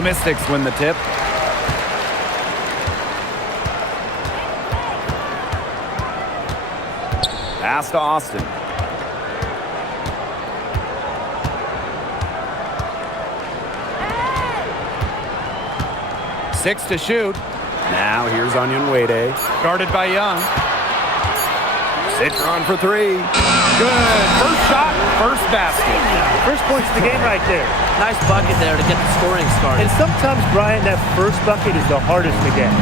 the Mystics win the tip. Pass to Austin. Six to shoot. Now here's Onion Wade. Guarded by Young. Citron for three. Good. First shot, first basket. First points of the game right there. Nice bucket there to get the scoring started. And sometimes, Brian, that first bucket is the hardest to get.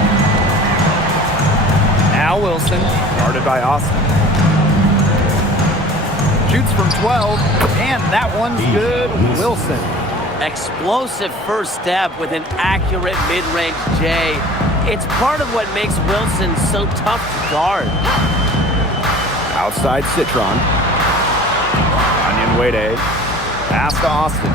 Now Wilson, guarded by Austin. Shoots from 12, and that one's good. Wilson. Explosive first step with an accurate mid-range J. It's part of what makes Wilson so tough to guard. Outside Citron. Onion Wade. Pass to Austin.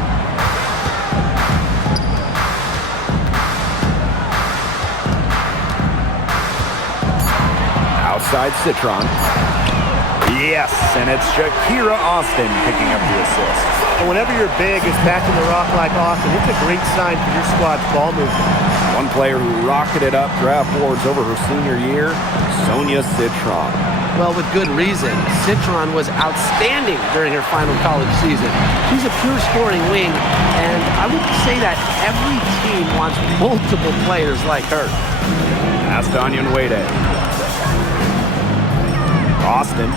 Outside Citron. Yes, and it's Shakira Austin picking up the assist. And whenever you're big is backing the rock like Austin, it's a great sign for your squad's ball movement. One player who rocketed up draft boards over her senior year, Sonia Citron. Well, with good reason. Citron was outstanding during her final college season. She's a pure scoring wing, and I would say that every team wants multiple players like her. Pass to Onion Wade. Austin.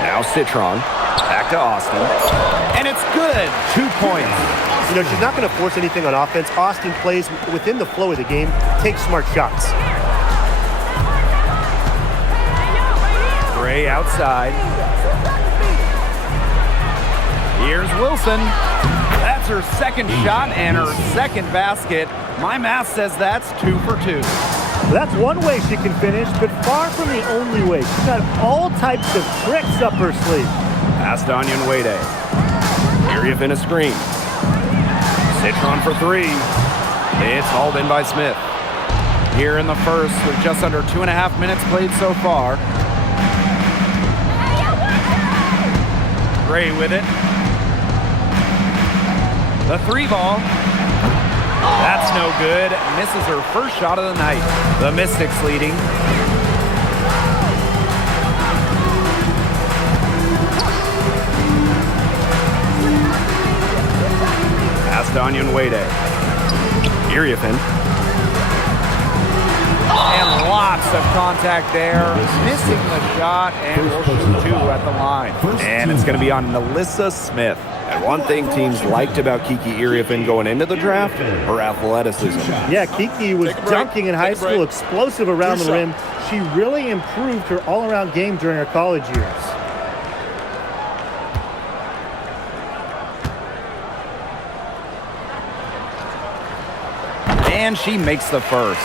Now Citron. Back to Austin. And it's good. 2 points. You know, she's not going to force anything on offense. Austin plays within the flow of the game, takes smart shots. Gray outside. Here's Wilson. That's her second shot and her second basket. My math says that's 2 for 2. Well, that's one way she can finish, but far from the only way. She's got all types of tricks up her sleeve. Pass to Onion Wade. Here you finish screen. Citron for three. It's hauled in by Smith. Here in the first with just under 2.5 minutes played so far. Gray with it. The three ball. That's no good. Misses her first shot of the night. The Mystics leading. Pass to Onion Wade. Iriafin. And lots of contact there. Missing the shot and will shoot 2 at the line. And it's going to be on Melissa Smith. And one thing teams liked about Kiki Iriafin going into the draft, her athleticism. Yeah, Kiki was dunking in high school, explosive around the rim. She really improved her all-around game during her college years. And she makes the first.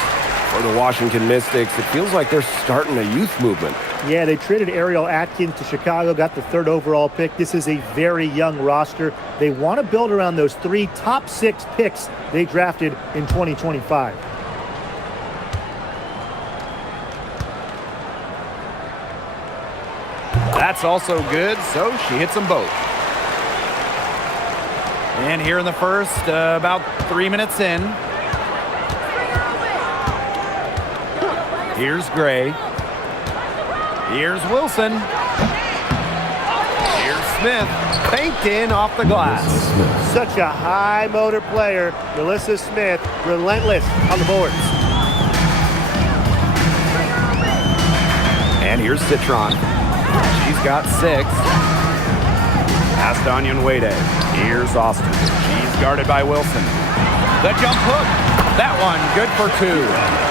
For the Washington Mystics, it feels like they're starting a youth movement. Yeah, they traded Ariel Atkins to Chicago, got the 3rd overall pick. This is a very young roster. They want to build around those 3 top 6 picks they drafted in 2025. That's also good, so she hits them both. And here in the first, about 3 minutes in. Here's Gray. Here's Wilson. Here's Smith. Banked in off the glass. Such a high motor player. Melissa Smith, relentless on the boards. And here's Citron. She's got 6. Pass to Onion Wade. Here's Austin. She's guarded by Wilson. The jump hook. That one good for 2.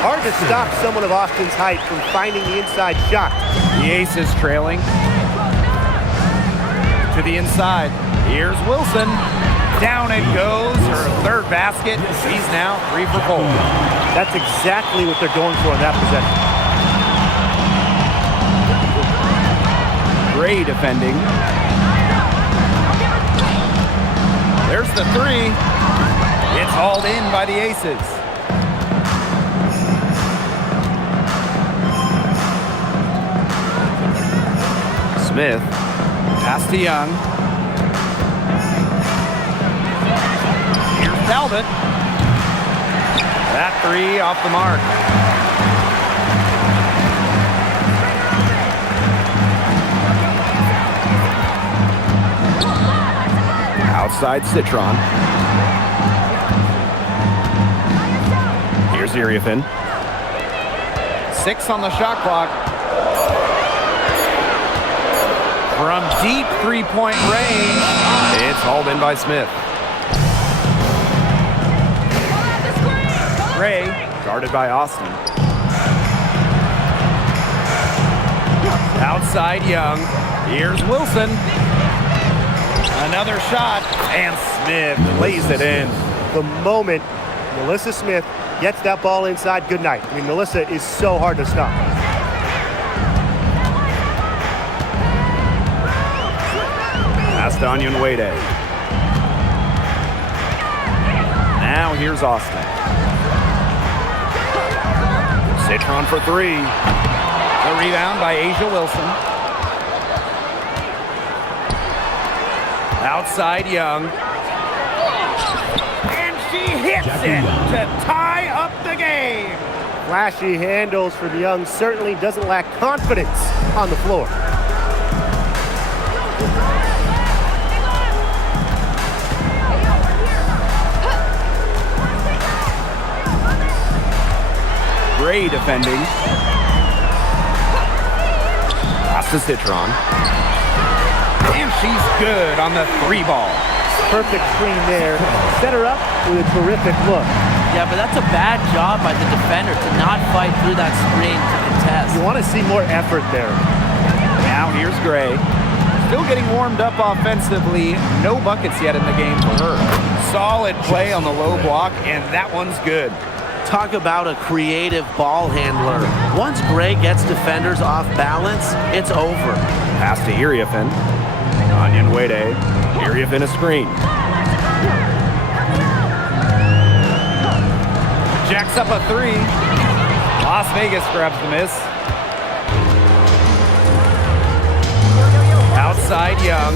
Hard to stop someone of Austin's height from finding the inside shot. The Aces trailing. To the inside. Here's Wilson. Down it goes. Her 3rd basket. She's now 3 for 4. That's exactly what they're going for in that possession. Gray defending. There's the 3. It's hauled in by the Aces. Smith. Pass to Young. Talbot. That three off the mark. Outside Citron. Here's Iriafin. 6 on the shot clock. From deep three-point range, it's hauled in by Smith. Gray, guarded by Austin. Outside Young. Here's Wilson. Another shot, and Smith lays it in. The moment Melissa Smith gets that ball inside, good night. I mean, Melissa is so hard to stop. Pass to Onion Wade. Now here's Austin. Citron for 3. The rebound by Asia Wilson. Outside Young. And she hits it to tie up the game. Flashy handles for the Young, certainly doesn't lack confidence on the floor. Gray defending. Pass to Citron. And she's good on the 3-ball. Perfect screen there. Set her up with a terrific look. Yeah, but that's a bad job by the defender to not fight through that screen to contest. You want to see more effort there. Now here's Gray. Still getting warmed up offensively. No buckets yet in the game for her. Solid play on the low block, and that one's good. Talk about a creative ball handler. Once Gray gets defenders off balance, it's over. Pass to Iriafin. Onion Wade. Iriafin a screen. Jacks up a 3. Las Vegas grabs the miss. Outside Young.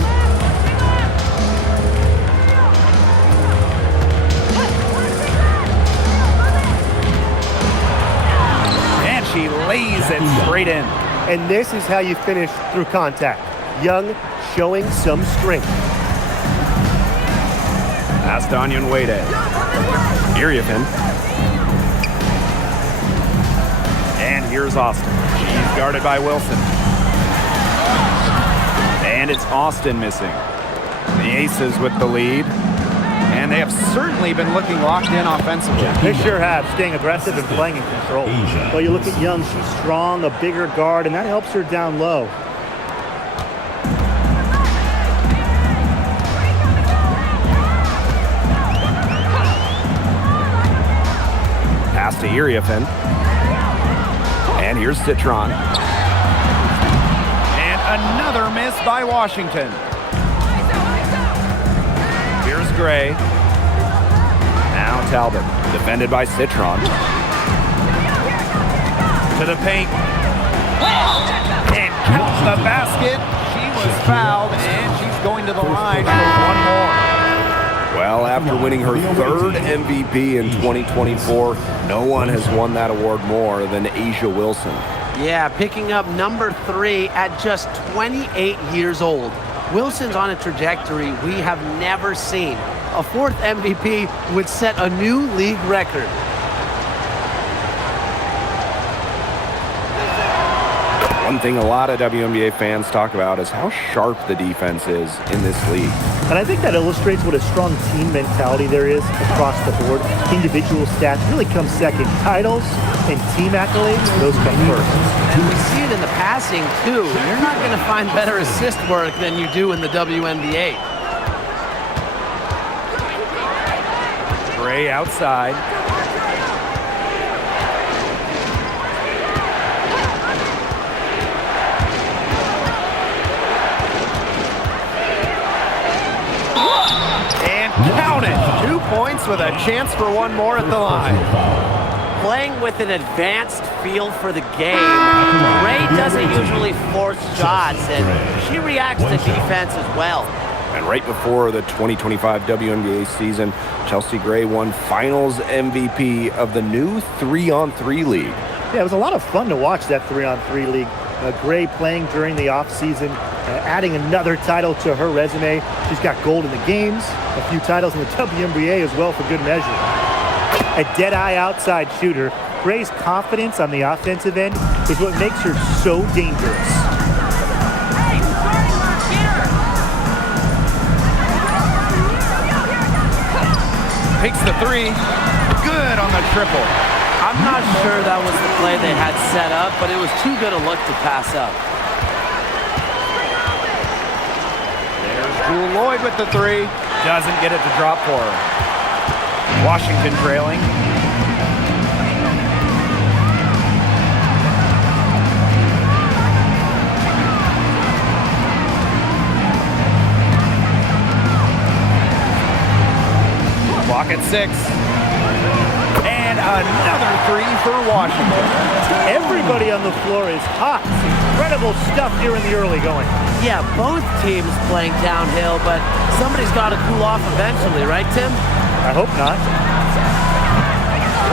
And she lays it straight in. And this is how you finish through contact. Young showing some strength. Pass to Onion Wade. Iriafin. And here's Austin. She's guarded by Wilson. And it's Austin missing. The Aces with the lead. And they have certainly been looking locked in offensively. They sure have, staying aggressive and playing in control. Well, you look at Young, she's strong, a bigger guard, and that helps her down low. Pass to Iriafin. And here's Citron. And another miss by Washington. Here's Gray. Now Talbot, defended by Citron. To the paint. And counts the basket. She was fouled, and she's going to the line for one more. Well, after winning her 3rd MVP in 2024, no one has won that award more than Asia Wilson. Yeah, picking up number 3 at just 28 years old. Wilson's on a trajectory we have never seen. A 4th MVP would set a new league record. One thing a lot of WNBA fans talk about is how sharp the defense is in this league. And I think that illustrates what a strong team mentality there is across the board. Individual stats really come second. Titles and team accolades, those come first. And we see it in the passing, too. You're not going to find better assist work than you do in the WNBA. Gray outside. And count it. 2 points with a chance for one more at the line. Playing with an advanced feel for the game, Ray doesn't usually force shots, and she reacts to defense as well. And right before the 2025 WNBA season, Chelsea Gray won Finals MVP of the new 3-on-3 league. Yeah, it was a lot of fun to watch that 3-on-3 league. Gray playing during the offseason, adding another title to her resume. She's got gold in the games, a few titles in the WNBA as well for good measure. A dead-eye outside shooter. Gray's confidence on the offensive end is what makes her so dangerous. Takes the three. Good on the triple. I'm not sure that was the play they had set up, but it was too good a look to pass up. There's Jewel Lloyd with the three. Doesn't get it to drop for her. Washington trailing. Clock at 6. And another three for Washington. Everybody on the floor is hot. Incredible stuff here in the early going. Yeah, both teams playing downhill, but somebody's got to cool off eventually, right, Tim? I hope not.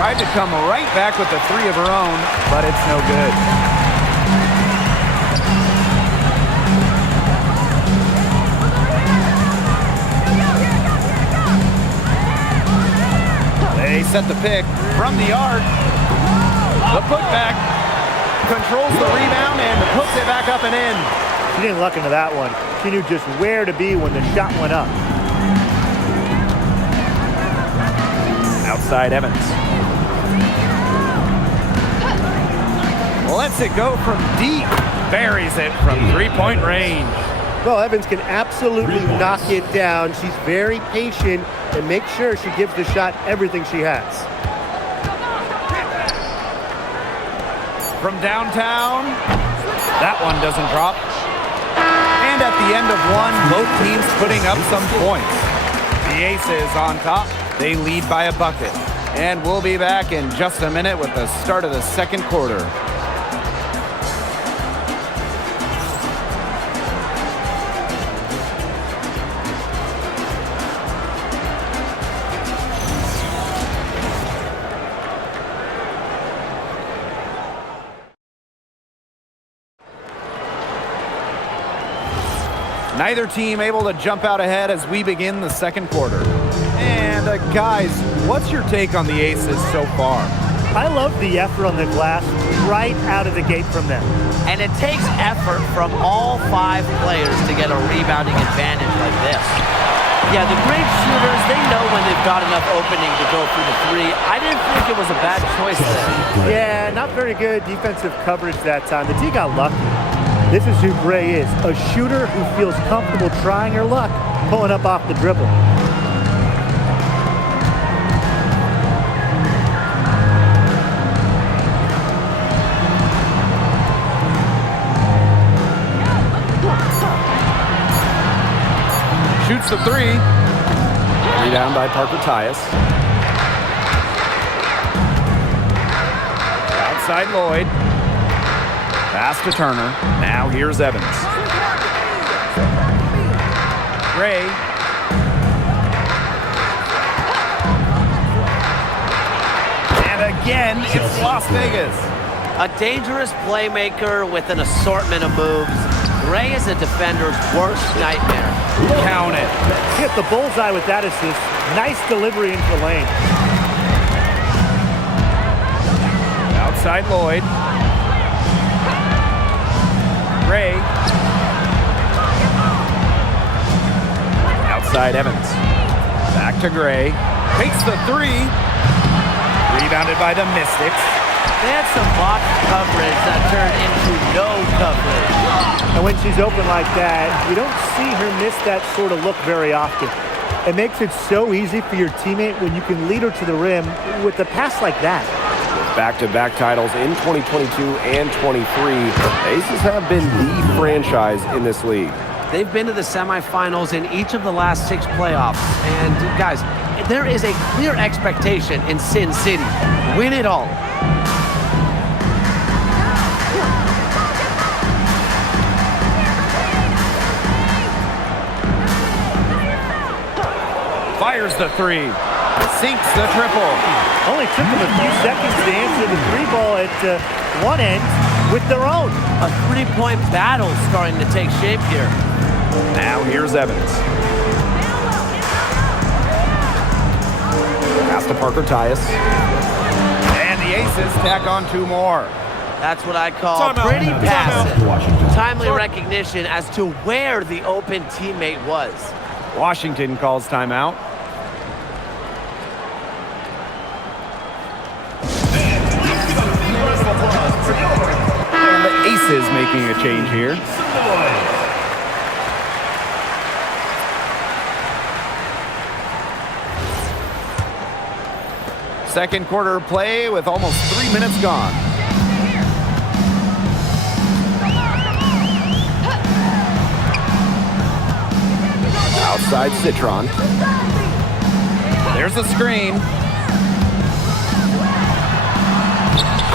Tried to come right back with the three of her own, but it's no good. They set the pick from the arc. The putback controls the rebound and puts it back up and in. She didn't luck into that one. She knew just where to be when the shot went up. Outside Evans. Lets it go from deep. Buries it from three-point range. Well, Evans can absolutely knock it down. She's very patient and makes sure she gives the shot everything she has. From downtown, that one doesn't drop. And at the end of one, both teams putting up some points. The Aces on top. They lead by a bucket. And we'll be back in just a minute with the start of the second quarter. Neither team able to jump out ahead as we begin the second quarter. And guys, what's your take on the Aces so far? I love the effort on the glass right out of the gate from them. And it takes effort from all 5 players to get a rebounding advantage like this. Yeah, the great shooters, they know when they've got enough opening to go through the three. I didn't think it was a bad choice there. Yeah, not very good defensive coverage that time. The D got lucky. This is who Gray is, a shooter who feels comfortable trying her luck, pulling up off the dribble. Shoots the three. Rebound by Parker Tyus. Outside Lloyd. Pass to Turner. Now here's Evans. Gray. And again, it's Las Vegas. A dangerous playmaker with an assortment of moves. Gray is a defender's worst nightmare. Count it. Hit the bullseye with that assist. Nice delivery into the lane. Outside Lloyd. Gray. Outside Evans. Back to Gray. Takes the three. Rebounded by the Mystics. They had some box coverage that turned into no coverage. And when she's open like that, you don't see her miss that sort of look very often. It makes it so easy for your teammate when you can lead her to the rim with a pass like that. Back-to-back titles in 2022 and 23. Aces have been the franchise in this league. They've been to the semifinals in each of the last 6 playoffs. And guys, there is a clear expectation in Sin City. Win it all. Fires the three. Sinks the triple. Only took them a few seconds to answer the three ball at one end with their own. A three-point battle starting to take shape here. Now here's Evans. Pass to Parker Tyus. And the Aces tack on 2 more. That's what I call pretty passive. Timely recognition as to where the open teammate was. Washington calls timeout. And the Aces making a change here. Second quarter play with almost 3 minutes gone. Outside Citron. There's a screen.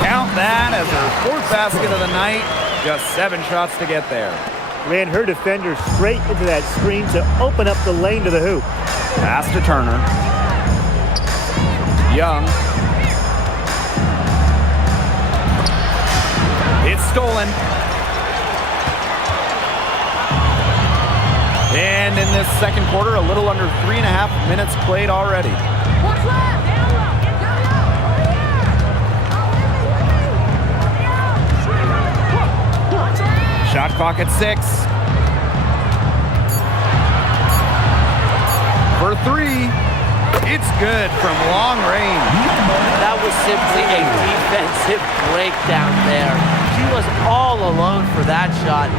Count that as her 4th basket of the night. Just 7 shots to get there. Ran her defender straight into that screen to open up the lane to the hoop. Pass to Turner. Young. It's stolen. And in this second quarter, a little under 3.5 minutes played already. Shot clock at 6. For 3. It's good from long range. That was simply a defensive breakdown there. She was all alone for that shot.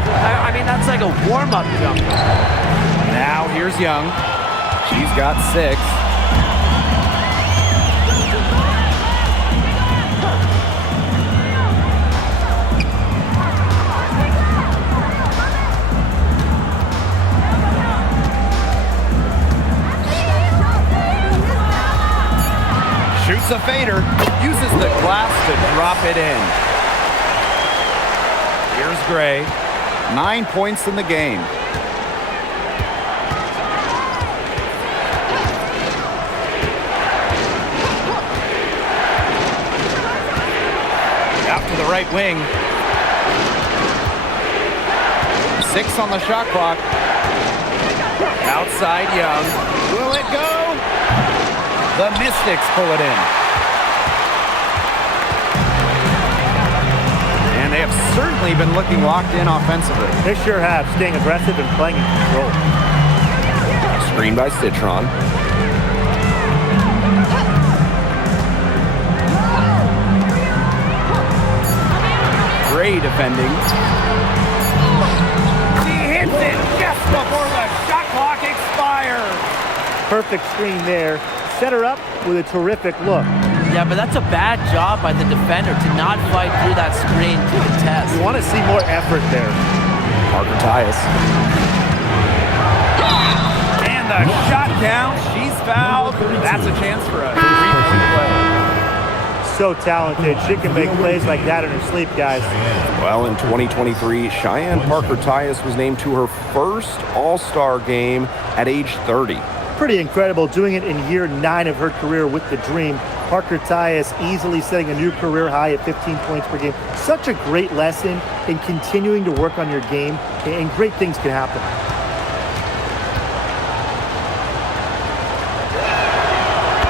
I mean, that's like a warm-up jumper. Now here's Young. She's got 6. Shoots a fader, uses the glass to drop it in. Here's Gray. 9 points in the game. Out to the right wing. 6 on the shot clock. Outside Young. Will it go? The Mystics pull it in. And they have certainly been looking locked in offensively. They sure have, staying aggressive and playing in control. Screen by Citron. Gray defending. He hits it just before the shot clock expires. Perfect screen there. Set her up with a terrific look. Yeah, but that's a bad job by the defender to not fight through that screen to the test. You want to see more effort there. Parker Tyus. And the shot count. She's fouled. That's a chance for a 3-point play. So talented. She can make plays like that in her sleep, guys. Well, in 2023, Cheyenne Parker Tyus was named to her first All-Star game at age 30. Pretty incredible, doing it in year 9 of her career with the Dream. Parker Tyus easily setting a new career high at 15 points per game. Such a great lesson in continuing to work on your game, and great things can happen.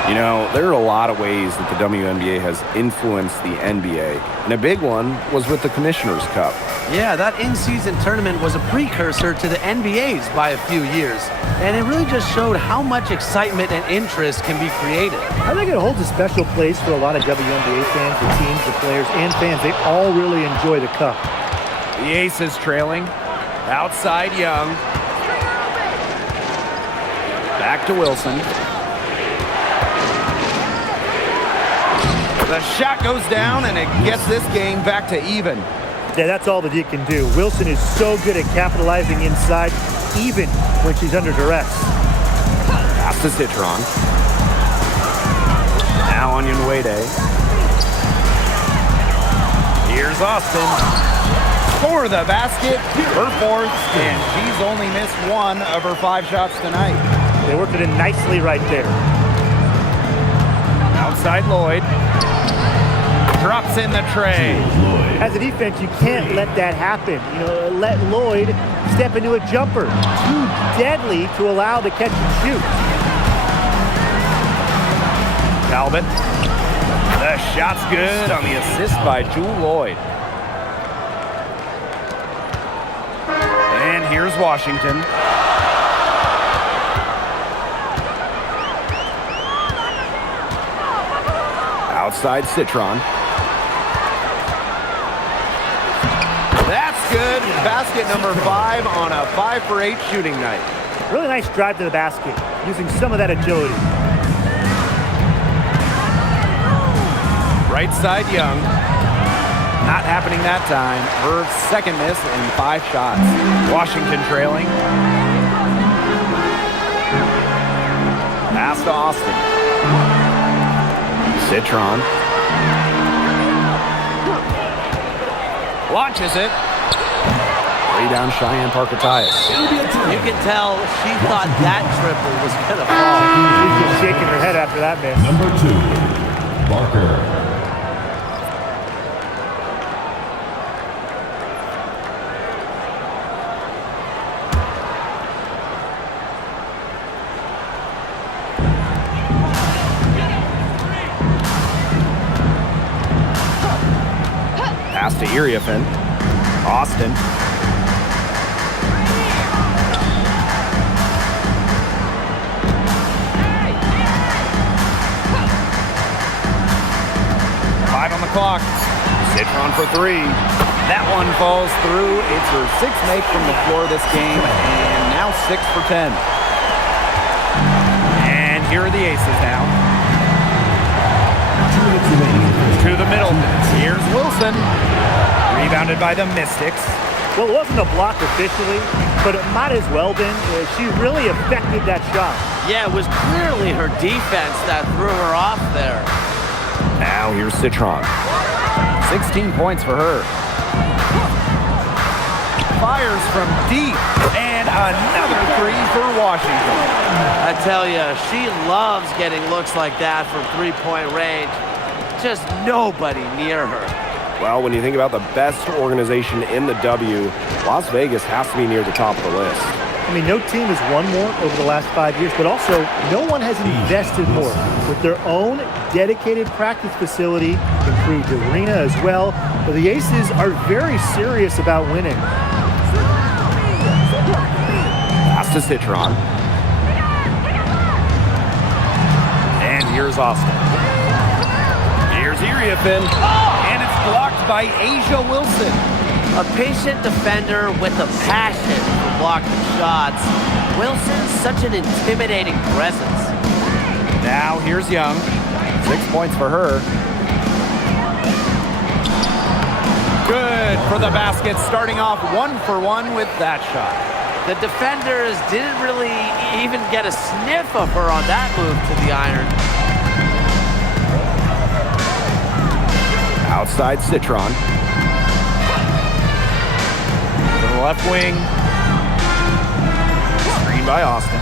You know, there are a lot of ways that the WNBA has influenced the NBA, and a big one was with the Commissioner's Cup. Yeah, that in-season tournament was a precursor to the NBA's by a few years, and it really just showed how much excitement and interest can be created. I think it holds a special place for a lot of WNBA fans, the teams, the players, and fans. They all really enjoy the Cup. The Aces trailing. Outside Young. Back to Wilson. The shot goes down, and it gets this game back to even. Yeah, that's all that you can do. Wilson is so good at capitalizing inside, even when she's under duress. Pass to Citron. Now on Nwede. Here's Austin. For the basket, her 4th, and she's only missed 1 of her 5 shots tonight. They worked it in nicely right there. Outside Lloyd. Drops in the tray. As a defense, you can't let that happen. Let Lloyd step into a jumper. Too deadly to allow the catch and shoot. Talbot. The shot's good on the assist by Jewel Lloyd. And here's Washington. Outside Citron. That's good. Basket number 5 on a 5 for 8 shooting night. Really nice drive to the basket, using some of that agility. Right side Young. Not happening that time. Her second miss in 5 shots. Washington trailing. Pass to Austin. Citron. Launches it. Down Cheyenne Parker-Tyus. You can tell she thought that triple was going to fall. She's just shaking her head after that miss. Number 2, Barker. Pass to Iriafen. Austin. On the clock. Citron for 3. That one falls through. It's her 6th make from the floor this game, and now 6 for 10. And here are the aces now. To the middle. Here's Wilson. Rebounded by the Mystics. Well, it wasn't a block officially, but it might as well been. She really affected that shot. Yeah, it was clearly her defense that threw her off there. Now here's Citron. 16 points for her. Fires from deep. And another 3 for Washington. I tell you, she loves getting looks like that from three-point range. Just nobody near her. Well, when you think about the best organization in the W, Las Vegas has to be near the top of the list. I mean, no team has won more over the last 5 years, but also no one has invested more with their own dedicated practice facility, improved arena as well. But the Aces are very serious about winning. Pass to Citron. And here's Austin. Here's Iriafen. And it's blocked by Asia Wilson. A patient defender with a passion for blocking shots. Wilson's such an intimidating presence. Now here's Young. 6 points for her. Good for the basket, starting off 1 for 1 with that shot. The defenders didn't really even get a sniff of her on that move to the iron. Outside Citron. To the left wing. Screen by Austin.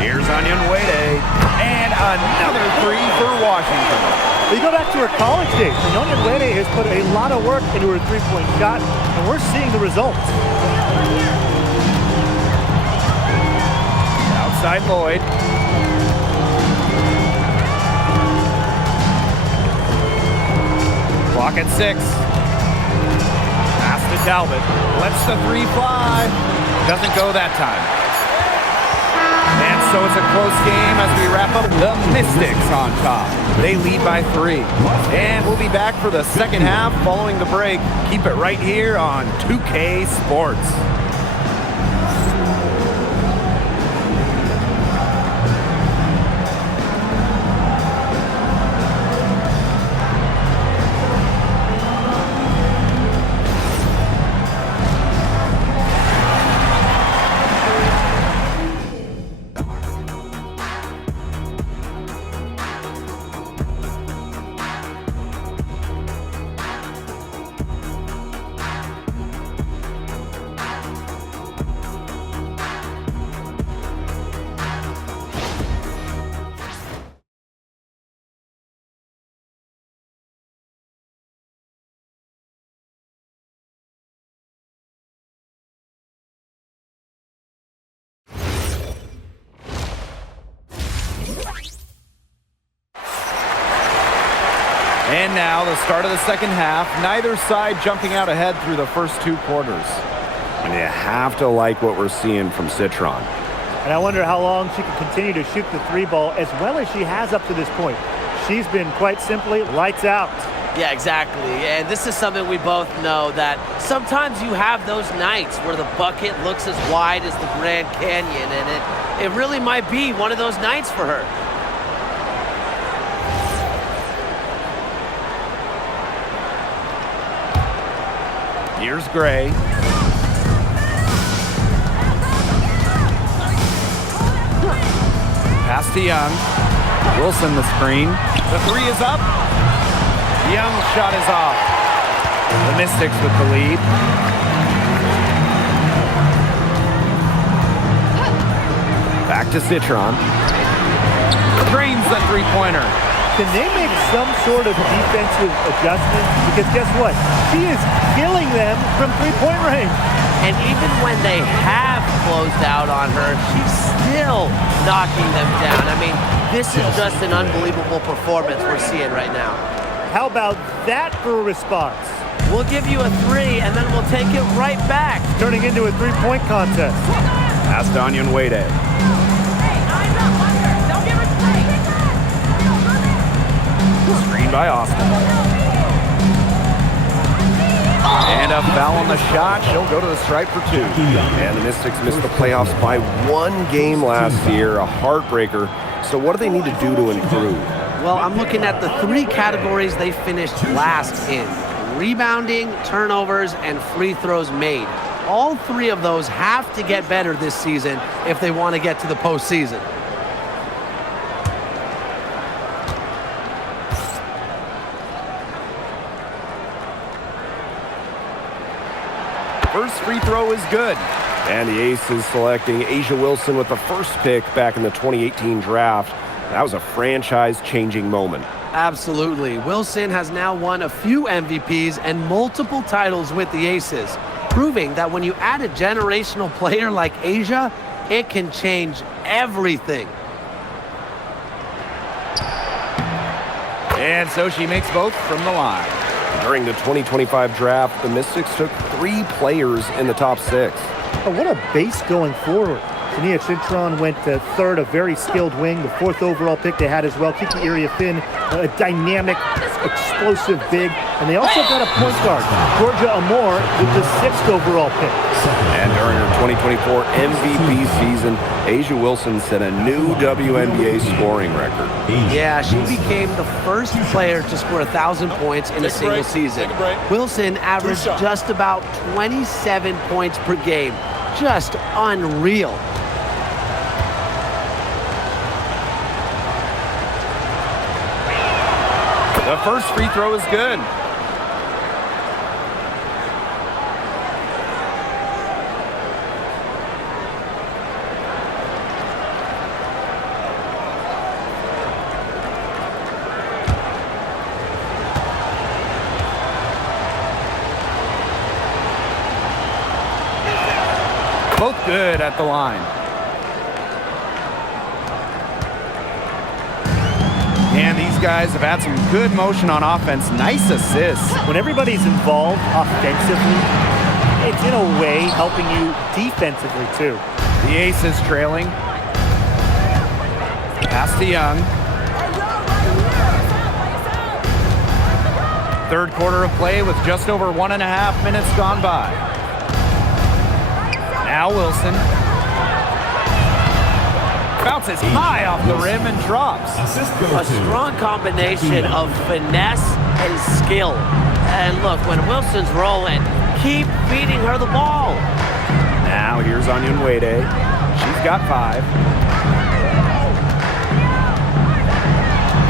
Here's Onyenwere. And another 3 for Washington. You go back to her college days. Onyenwere has put a lot of work into her three-point shot, and we're seeing the results. Outside Lloyd. Clock at 6. Pass to Talbot. Lets the 3 fly. Doesn't go that time. And so it's a close game as we wrap up. The Mystics on top. They lead by 3. And we'll be back for the second half following the break. Keep it right here on 2K Sports. And now the start of the second half. Neither side jumping out ahead through the first 2 quarters. And you have to like what we're seeing from Citron. And I wonder how long she can continue to shoot the 3 ball as well as she has up to this point. She's been quite simply lights out. Yeah, exactly. And this is something we both know, that sometimes you have those nights where the bucket looks as wide as the Grand Canyon, and it really might be one of those nights for her. Here's Gray. Pass to Young. Wilson the screen. The 3 is up. Young's shot is off. The Mystics with the lead. Back to Citron. Drains the 3-pointer. Can they make some sort of defensive adjustment? Because guess what? She is killing them from 3-point range. And even when they have closed out on her, she's still knocking them down. I mean, this is just an unbelievable performance we're seeing right now. How about that for a response? We'll give you a 3, and then we'll take it right back. Turning into a 3-point contest. Pass to Onion Wade. Screen by Austin. And a foul on the shot. She'll go to the stripe for 2. And the Mystics missed the playoffs by 1 game last year, a heartbreaker. So what do they need to do to improve? Well, I'm looking at the 3 categories they finished last in: rebounding, turnovers, and free throws made. All 3 of those have to get better this season if they want to get to the postseason. First free throw is good. And the Aces selecting A'ja Wilson with the first pick back in the 2018 draft. That was a franchise-changing moment. Absolutely. Wilson has now won a few MVPs and multiple titles with the Aces, proving that when you add a generational player like A'ja, it can change everything. And so she makes both from the line. During the 2025 draft, the Mystics took 3 players in the top 6. Oh, what a base going forward. Tania Citron went to 3rd, a very skilled wing, the 4th overall pick they had as well. Kiki Iriafen, a dynamic, explosive big. And they also got a point guard, Georgia Amore, with the 6th overall pick. And during her 2024 MVP season, A'ja Wilson set a new WNBA scoring record. Yeah, she became the first player to score 1,000 points in a single season. Wilson averaged just about 27 points per game. Just unreal. The first free throw is good. Both good at the line. And these guys have had some good motion on offense. Nice assists. When everybody's involved offensively, it's in a way helping you defensively too. The Aces trailing. Pass to Young. Third quarter of play with just over 1.5 minutes gone by. Now Wilson. Bounces high off the rim and drops. A strong combination of finesse and skill. And look, when Wilson's rolling, keep feeding her the ball. Now here's Onion Wade. She's got 5.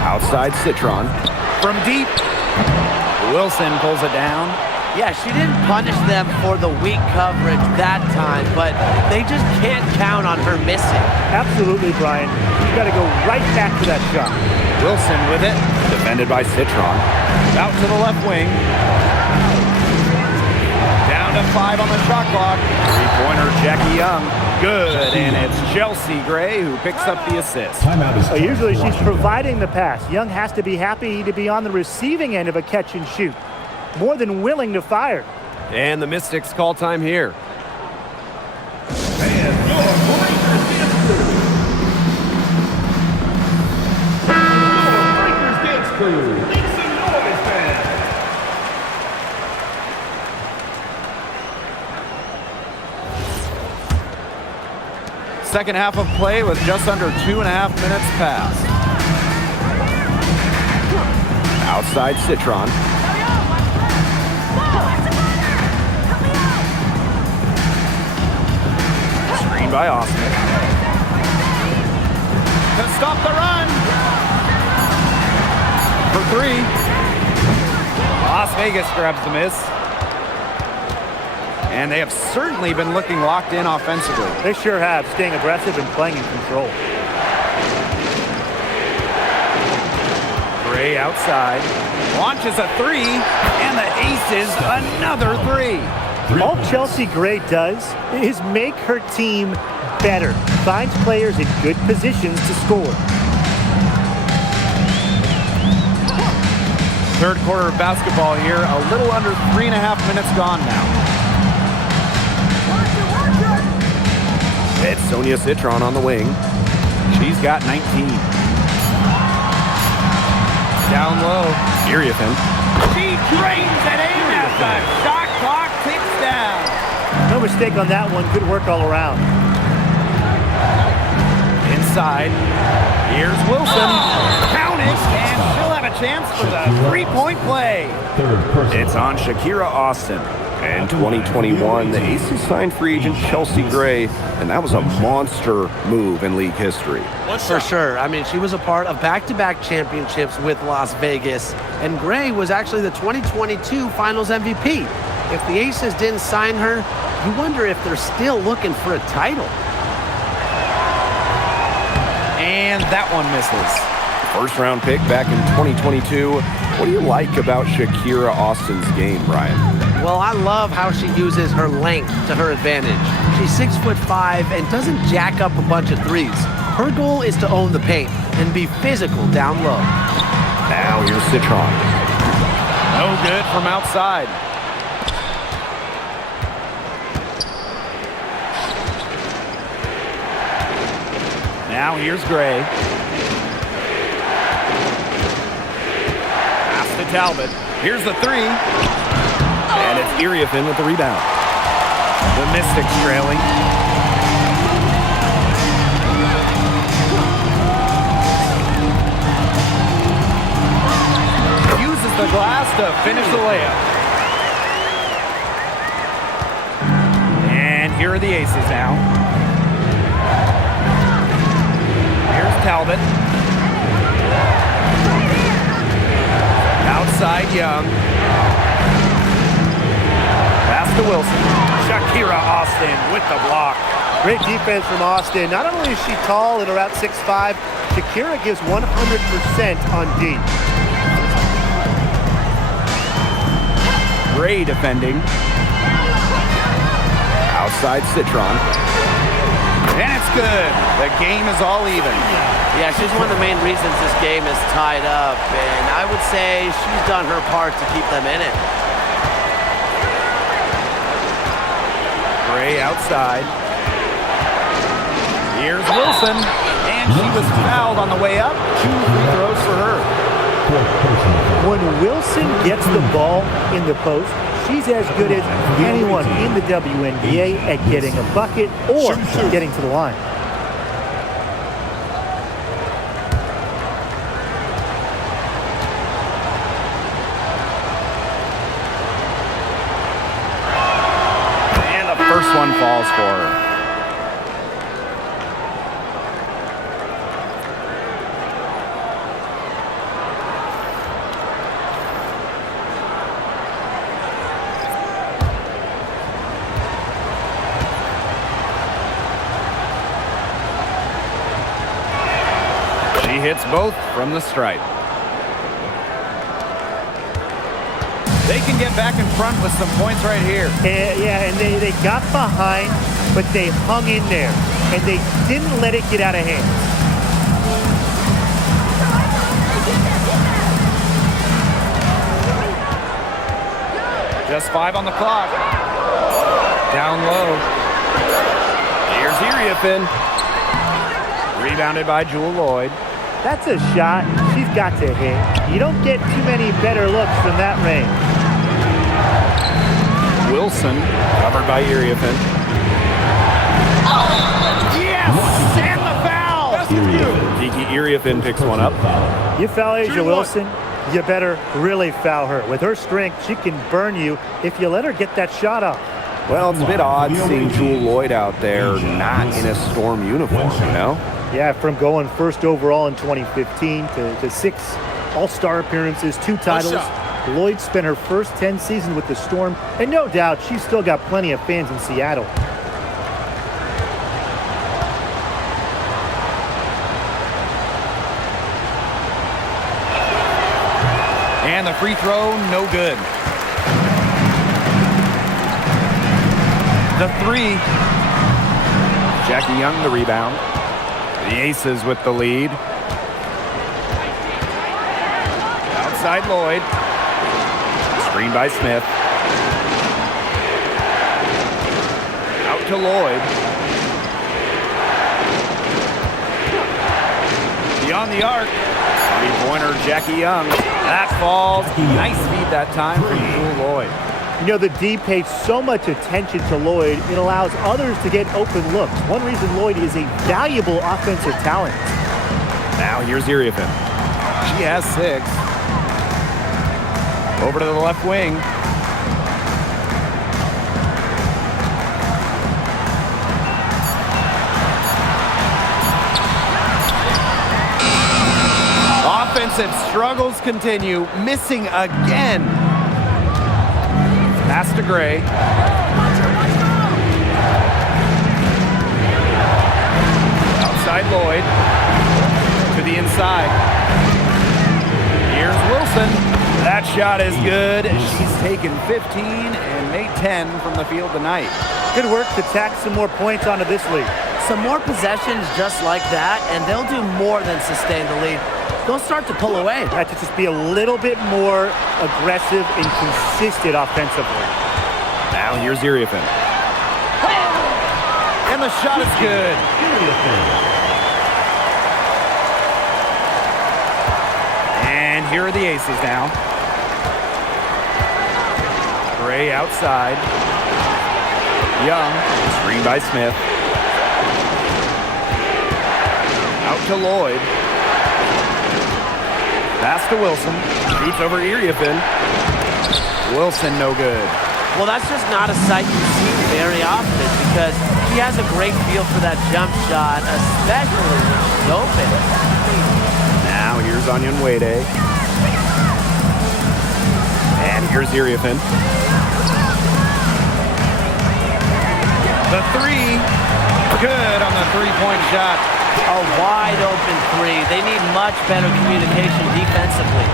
Outside Citron. From deep. Wilson pulls it down. Yeah, she didn't punish them for the weak coverage that time, but they just can't count on her missing. Absolutely, Brian. You got to go right back to that shot. Wilson with it. Defended by Citron. Out to the left wing. Down to 5 on the shot clock. 3-pointer Jackie Young. Good, and it's Chelsea Gray who picks up the assist. Timeout is called Usually she's Washington. providing the pass. Young has to be happy to be on the receiving end of a catch and shoot. More than willing to fire. And the Mystics call time here. Second half of play with just under 2.5 minutes passed. Outside Citron. Screen by Austin. To stop the run. For three. Las Vegas grabs the miss. And they have certainly been looking locked in offensively. They sure have, staying aggressive and playing in control. Gray outside. Launches a three. And the aces another three. All Chelsea Gray does is make her team better. Finds players in good positions to score. Third quarter of basketball here. A little under 3.5 minutes gone now. It's Sonia Citron on the wing. She's got 19. Down low. Iriathan. She drains it in as the shot clock ticks down. No mistake on that one. Good work all around. Inside. Here's Wilson. Count it, and she'll have a chance for the three-point play. Third personal. It's on Shakira Austin. In 2021, the Aces signed free agent Chelsea Gray, and that was a monster move in league history. For sure. I mean, she was a part of back-to-back championships with Las Vegas, and Gray was actually the 2022 Finals MVP. If the Aces didn't sign her, you wonder if they're still looking for a title. And that one misses. First-round pick back in 2022. What do you like about Shakira Austin's game, Brian? Well, I love how she uses her length to her advantage. She's 6'5" and doesn't jack up a bunch of threes. Her goal is to own the paint and be physical down low. Now here's Citron. No good from outside. Now here's Gray. Pass to Talbot. Here's the three. And it's Iriathan with the rebound. The Mystics trailing. Uses the glass to finish the layup. And here are the Aces now. Here's Talbot. Outside Young. Pass to Wilson. Shakira Austin with the block. Great defense from Austin. Not only is she tall and around 6'5", Shakira gives 100% on D. Gray defending. Outside Citron. And it's good. The game is all even. Yeah, she's one of the main reasons this game is tied up, and I would say she's done her part to keep them in it. Gray outside. Here's Wilson. And she was fouled on the way up. 2 free throws for her. Fourth personal. When Wilson gets the ball in the post, she's as good as anyone in the WNBA at getting a bucket or getting to the line. And the first one falls for her. She hits both from the stripe. They can get back in front with some points right here. And, yeah, and they got behind but they hung in there, and they didn't let it get out of hand. Just 5 on the clock. Down low. Here's Iriafen. Rebounded by Jewel Lloyd. That's a shot she's got to hit. You don't get too many better looks from that range. Wilson, covered by Iriafen. Yes! And the foul! Kiki Iriafen picks one up. You foul Asia Wilson, you better really foul her. With her strength, she can burn you if you let her get that shot off. Well, it's a bit odd seeing Jewel Lloyd out there not in a Storm uniform, you know? Yeah, from going first overall in 2015 to 6 All-Star appearances, 2 titles. Lloyd spent her first 10 seasons with the Storm, and no doubt she's still got plenty of fans in Seattle. And the free throw, no good. The 3. Jackie Young the rebound. The Aces with the lead. Outside Lloyd. Screen by Smith. Out to Lloyd. Beyond the arc. Three-pointer, Jackie Young. That falls. Nice feed that time from Jewel Lloyd. You know, the D paid so much attention to Lloyd, it allows others to get open looks. One reason Lloyd is a valuable offensive talent. Now here's Iriafen. She has 6. Over to the left wing. Offensive struggles continue. Missing again. Pass to Gray. Outside Lloyd. To the inside. Here's Wilson. That shot is good. She's taken 15 and made 10 from the field tonight. Good work to tack some more points onto this lead. Some more possessions just like that, and they'll do more than sustain the lead. They'll start to pull away. Have to just be a little bit more aggressive and consistent offensively. Now here's Iriafen. And the shot is good. And here are the Aces now. Gray outside. Young, screen by Smith. Out to Lloyd. Pass to Wilson. Shoots over Iriafen. Wilson no good. Well, that's just not a sight you see very often because he has a great feel for that jump shot, especially when she's open. Now here's Onion Wade. And here's Iriafen. The 3. Good on the three-point shot. A wide open 3. They need much better communication defensively.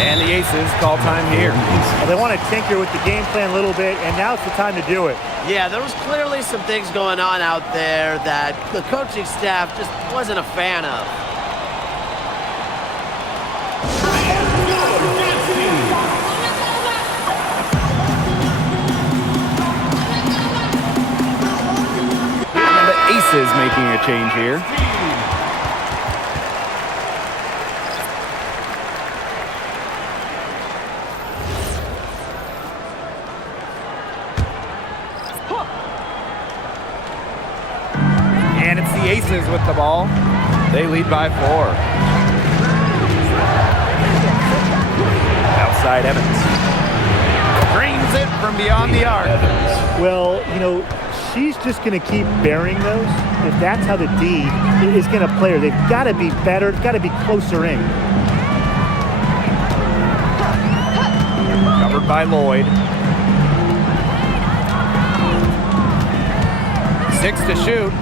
And the Aces call time here. Well, they want to tinker with the game plan a little bit, and now's the time to do it. Yeah, there was clearly some things going on out there that the coaching staff just wasn't a fan of. And the Aces making a change here. And it's the Aces with the ball. They lead by 4. Outside Evans. Drains it from beyond the arc. Well, you know, she's just going to keep burying those. If that's how the D is going to play her, they've got to be better, got to be closer in. Covered by Lloyd. 6 to shoot.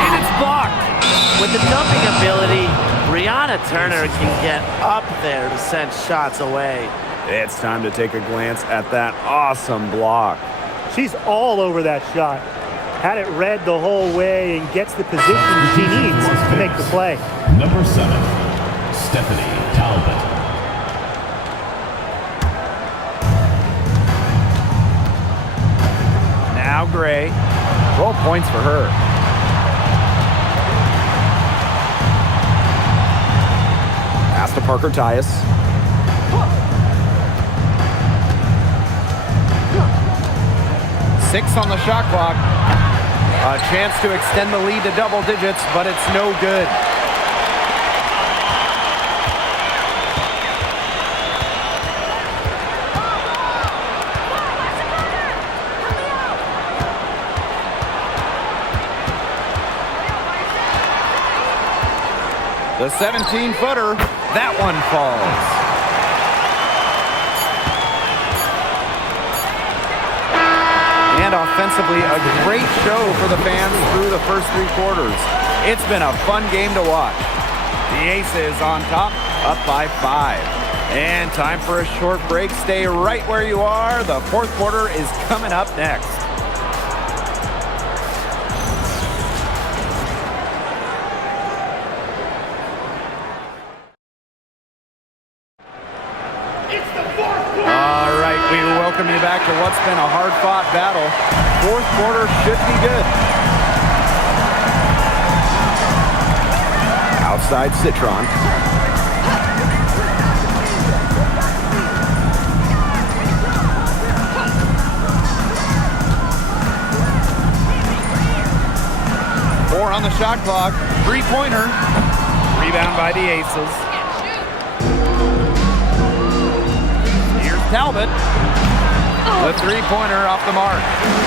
And it's blocked. With the jumping ability, Brianna Turner can get up there to send shots away. It's time to take a glance at that awesome block. She's all over that shot. Had it read the whole way and gets the position she needs to make the play. Number 7, Stephanie Talbot. Now Gray. 12 points for her. Pass to Parker Tyus. Six on the shot clock. A chance to extend the lead to double digits, but it's no good. The 17-footer, that one falls. And offensively, a great show for the fans through the first 3 quarters. It's been a fun game to watch. The Aces on top, up by 5. And time for a short break. Stay right where you are. The 4th quarter is coming up next. All right, we welcome you back to what's been a hard-fought battle. 4th quarter should be good. Outside Citron. Four on the shot clock. 3-pointer. Rebound by the Aces. Talbot, the 3-pointer off the mark.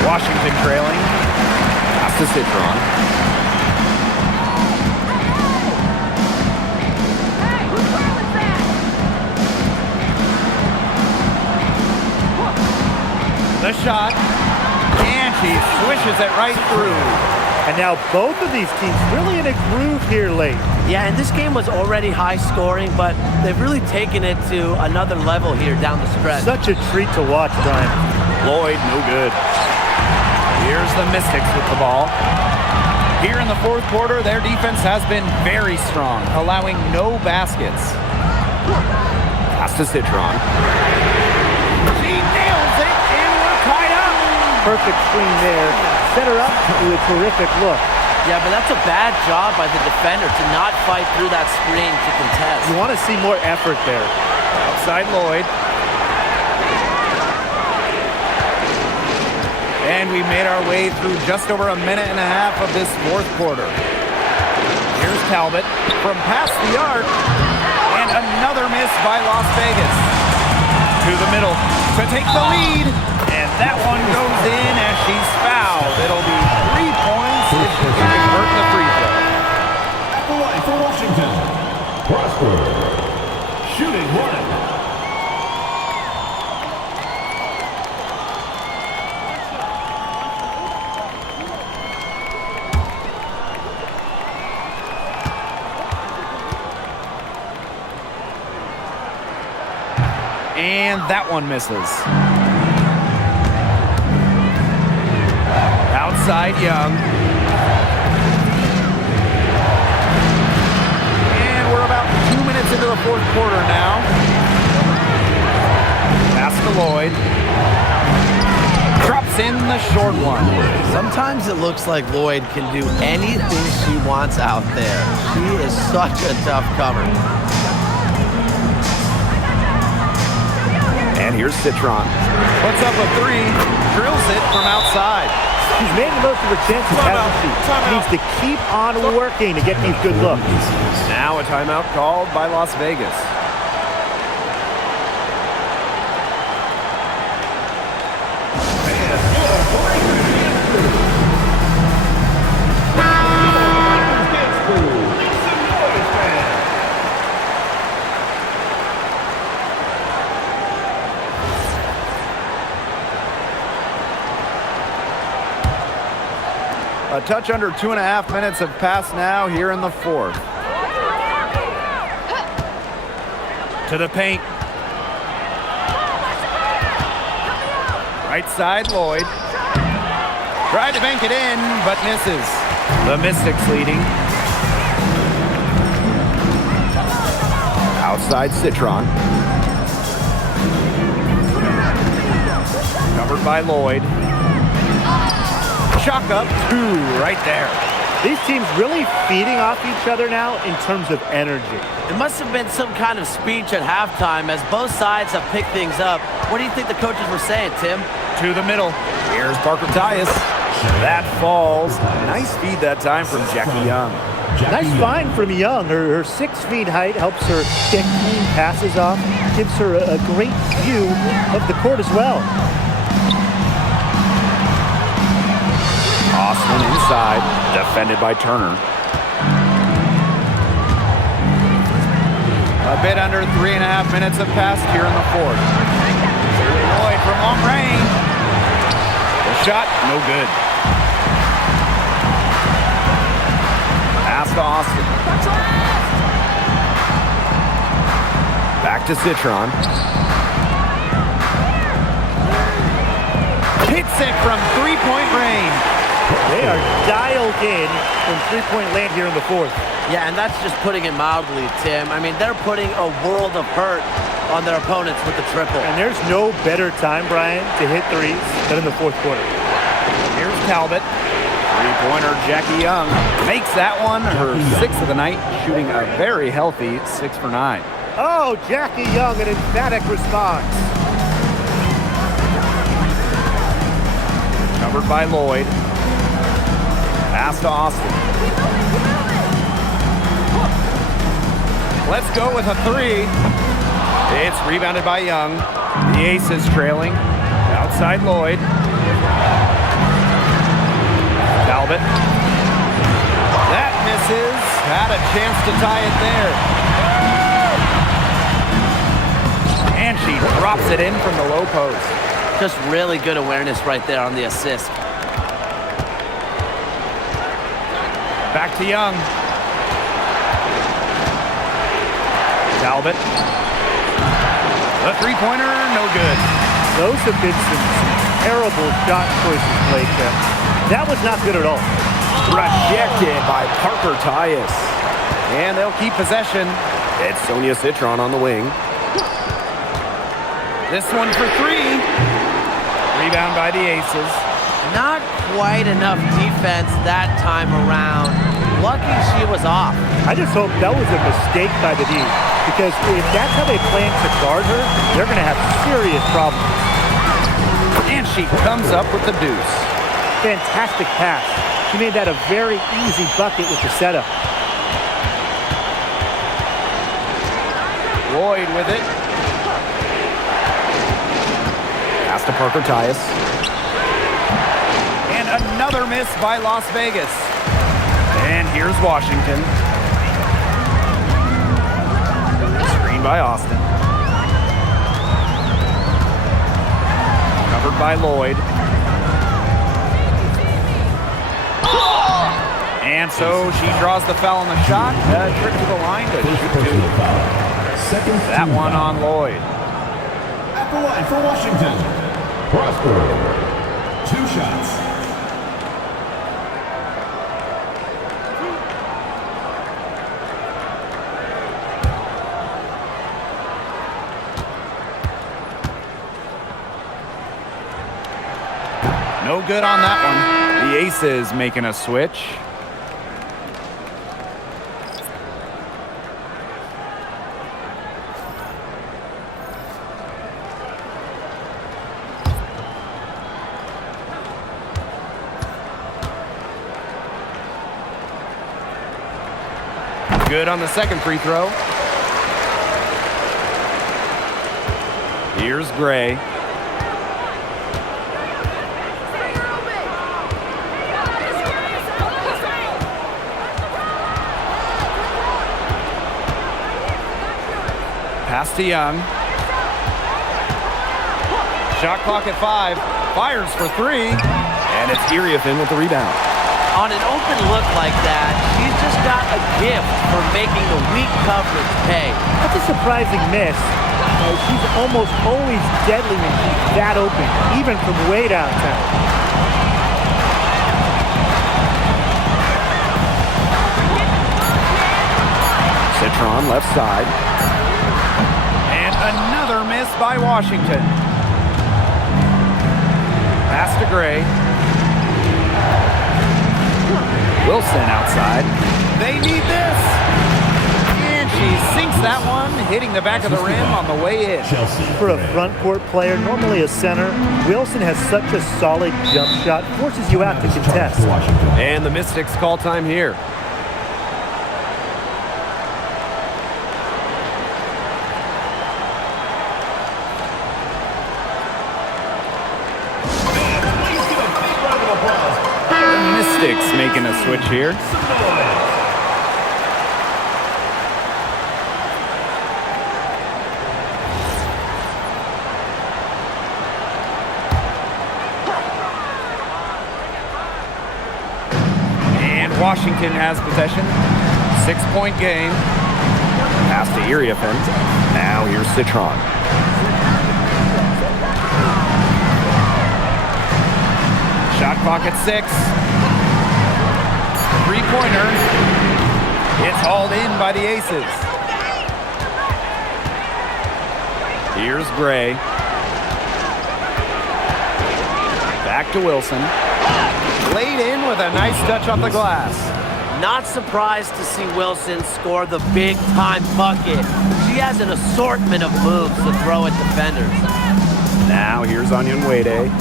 Washington trailing. Pass to Citron. The shot, and she swishes it right through. And now both of these teams really in a groove here late. Yeah, and this game was already high scoring, but they've really taken it to another level here down the stretch. Such a treat to watch, Brian. Lloyd, no good. Here's the Mystics with the ball. Here in the 4th quarter, their defense has been very strong, allowing no baskets. Pass to Citron. She nails it, and we're tied up. Perfect screen there. Set her up with a terrific look. Yeah, but that's a bad job by the defender to not fight through that screen to contest. You want to see more effort there. Outside Lloyd. And we made our way through just over a minute and a half of this 4th quarter. Here's Talbot from past the arc. And another miss by Las Vegas. To the middle to take the lead. And that one goes in as she's fouled. It'll be 3 points if she can convert the free throw. For Washington, Prosper. Shooting 1. And that one misses. Outside Young. And we're about 2 minutes into the 4th quarter now. Pass to Lloyd. Drops in the short one. Sometimes it looks like Lloyd can do anything she wants out there. She is such a tough cover. And here's Citron. Puts up a 3, drills it from outside. She's made the most of her chances, hasn't she? She needs to keep on working to get these good looks. Now a timeout called by Las Vegas. A touch under 2.5 minutes have passed now here in the 4th. To the paint. Right side, Lloyd. Tried to bank it in, but misses. The Mystics leading. Outside Citron. Covered by Lloyd. Chalk up 2 right there. These teams really feeding off each other now in terms of energy. It must have been some kind of speech at halftime as both sides have picked things up. What do you think the coaches were saying, Tim? To the middle. Here's Parker Tyus. That falls. Nice feed that time from Jackie Young. Nice find from Young. Her 6 feet height helps her get clean passes off, gives her a great view of the court as well. Austin inside, defended by Turner. A bit under 3.5 minutes have passed here in the fourth. Lloyd from long range. The shot, no good. Pass to Austin. Back to Citron. Hits it from three-point range. They are dialed in from three-point land here in the fourth. Yeah, and that's just putting it mildly, Tim. I mean, they're putting a world of hurt on their opponents with the triple. And there's no better time, Brian, to hit threes than in the fourth quarter. Here's Talbot. Three-pointer Jackie Young makes that one her 6th of the night, shooting a very healthy 6 for 9. Oh, Jackie Young, an emphatic response. Covered by Lloyd. Pass to Austin. Let's go with a 3. It's rebounded by Young. The Aces trailing. Outside Lloyd. Talbot. That misses. Had a chance to tie it there. And she drops it in from the low post. Just really good awareness right there on the assist. Back to Young. Talbot. The three-pointer, no good. Those have been some terrible shot choices played there. That was not good at all. Rejected by Parker Tyus. And they'll keep possession. It's Sonia Citron on the wing. This one for 3. Rebound by the Aces. Not quite enough defense that time around. Lucky she was off. I just hope that was a mistake by the D, because if that's how they plan to guard her, they're going to have serious problems. And she comes up with the deuce. Fantastic pass. She made that a very easy bucket with the setup. Lloyd with it. Pass to Parker Tyus. And another miss by Las Vegas. And here's Washington. Screen by Austin. Covered by Lloyd. And so she draws the foul on the shot. Trip to the line to shoot 2. That one on Lloyd. At the line for Washington, Prosper. 2 shots. No good on that one. The Aces making a switch. Good on the second free throw. Here's Gray. Pass to Young. Shot clock at 5. Fires for 3. And it's Iriefin with the rebound. On an open look like that, she's just got a gift for making the weak coverage pay. That's a surprising miss. She's almost always deadly when she's that open, even from way downtown. Citron left side. And another miss by Washington. Pass to Gray. Wilson outside. They need this. And she sinks that one, hitting the back of the rim on the way in. For a front court player, normally a center, Wilson has such a solid jump shot, forces you out to contest. And the Mystics call time here. Mystics making a switch here. And Washington has possession. 6-point game. Pass to Iriafen. Now here's Citron. Shot clock at 6. Three-pointer. It's hauled in by the Aces. Here's Gray. Back to Wilson. Laid in with a nice touch off the glass. Not surprised to see Wilson score the big-time bucket. She has an assortment of moves to throw at defenders. Now here's Onion Wade.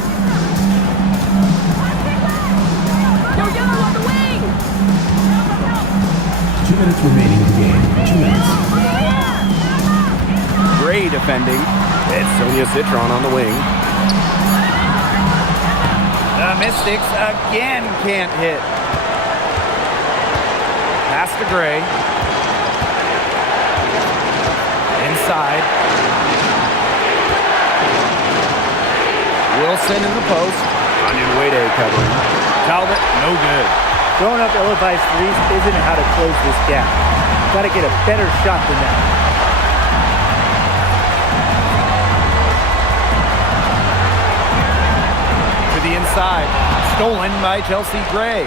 2 minutes remaining in the game. 2 minutes. Gray defending. It's Sonia Citron on the wing. The Mystics again can't hit. Pass to Gray. Inside. Wilson in the post. Onion Wade covering. Talbot, no good. Throwing up ill-advised threes isn't how to close this gap. Got to get a better shot than that. To the inside. Stolen by Chelsea Gray.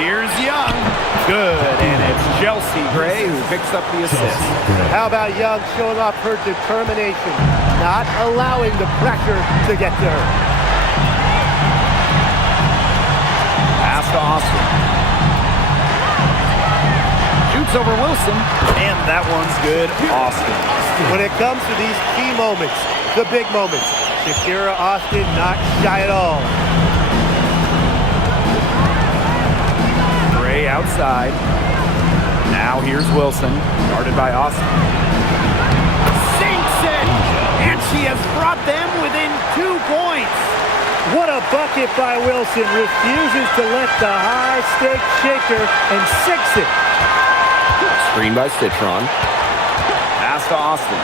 Here's Young. Good, and it's Chelsea Gray who picks up the assist. How about Young showing off her determination, not allowing the pressure to get to her. Pass to Austin. Shoots over Wilson, and that one's good. Austin. When it comes to these key moments, the big moments, Shakira Austin not shy at all. Gray outside. Now here's Wilson, guarded by Austin. Sinks it, and she has brought them within 2 points. What a bucket by Wilson. Refuses to let the high-stake shaker and sinks it. Screen by Citron. Pass to Austin.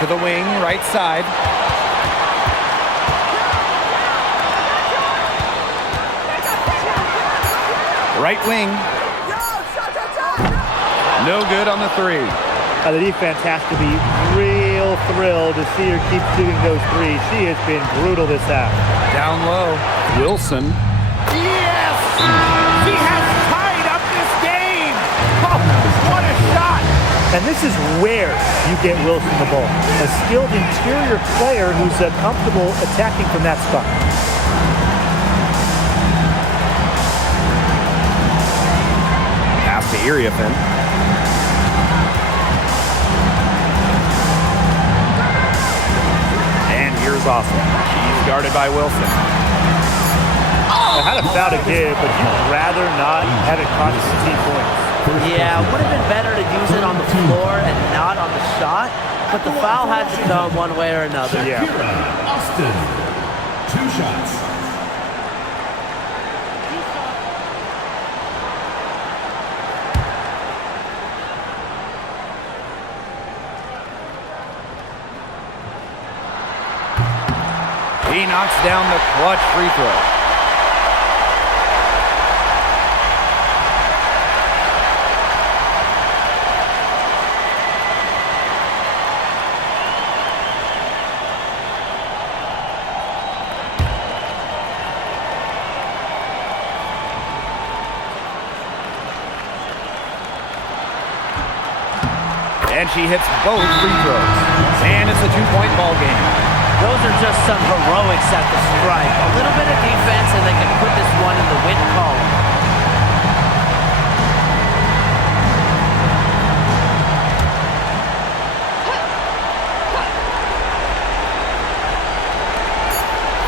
To the wing, right side. Right wing. No good on the 3. The defense has to be real thrilled to see her keep shooting those threes. She has been brutal this half. Down low. Wilson. Yes! She has tied up this game! Oh, what a shot! And this is where you get Wilson the ball. A skilled interior player who's comfortable attacking from that spot. Pass to Iriafen. And here's Austin. She's guarded by Wilson. I had a foul to give, but you'd rather not have it cost 16 points. Yeah, would have been better to use it on the floor and not on the shot, but the foul had to come one way or another. Yeah. Austin. 2 shots. He knocks down the clutch free throw. And she hits both free throws. And it's a 2-point ball game. Those are just some heroics at the stripe. A little bit of defense, and they can put this one in the win column.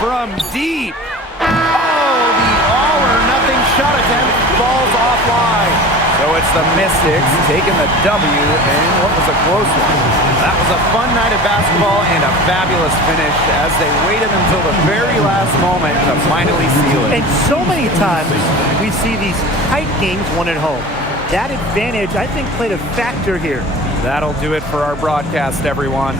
From deep. Oh, the all-or-nothing shot attempt falls offline. So it's the Mystics taking the W in what was a close one. That was a fun night of basketball and a fabulous finish as they waited until the very last moment to finally seal it. And so many times we see these tight games won at home. That advantage, I think, played a factor here. That'll do it for our broadcast, everyone.